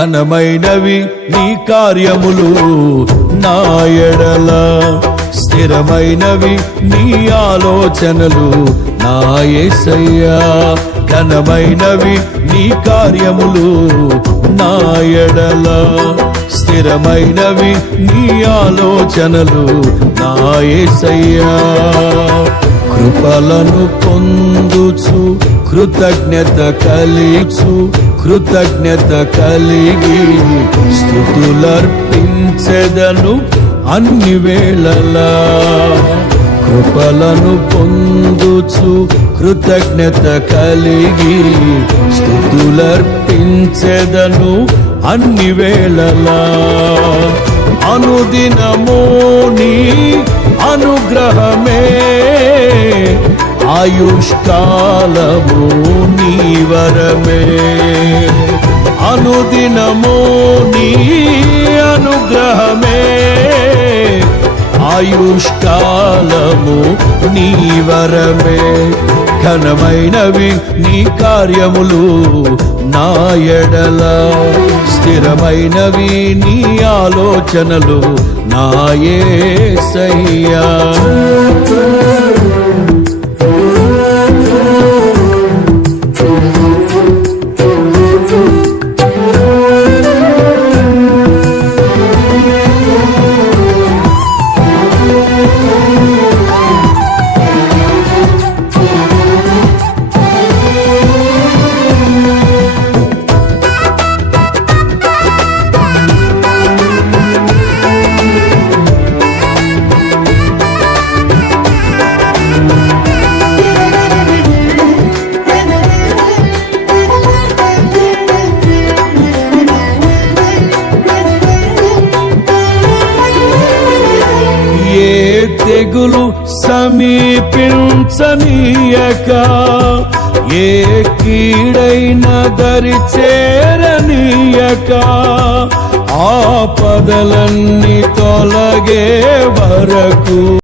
ఘనమైనవి నీ కార్యములు నా ఎడల, స్థిరమైనవి నీ ఆలోచనలు నా యేసయ్యా. ఘనమైనవి నీ కార్యములు నా ఎడల, స్థిరమైనవి నీ ఆలోచనలు నా యేసయ్యా. కృపలను పొందుచు కృతజ్ఞత కలిగి స్తుతులర్పించెదను అన్ని వేళలా. కృపలను పొందుచు కృతజ్ఞత కలిగి స్తుతులర్పించెదను అన్ని వేళలా. అనుదినము నీ అనుగ్రహమే, ఆయుష్కాలము నీ వరమే. అనుదినము నీ అనుగ్రహమే, ఆయుష్కాలము నీ వరమే. ఘనమైనవి నీ కార్యములు నా ఎడల, స్థిరమైనవి నీ ఆలోచనలు నా యేసయ్యా. తెగులు సమీపించనీయక, ఏ కీడైన దరి చేరనీయక, ఆపదలన్నీ తొలగే వరకు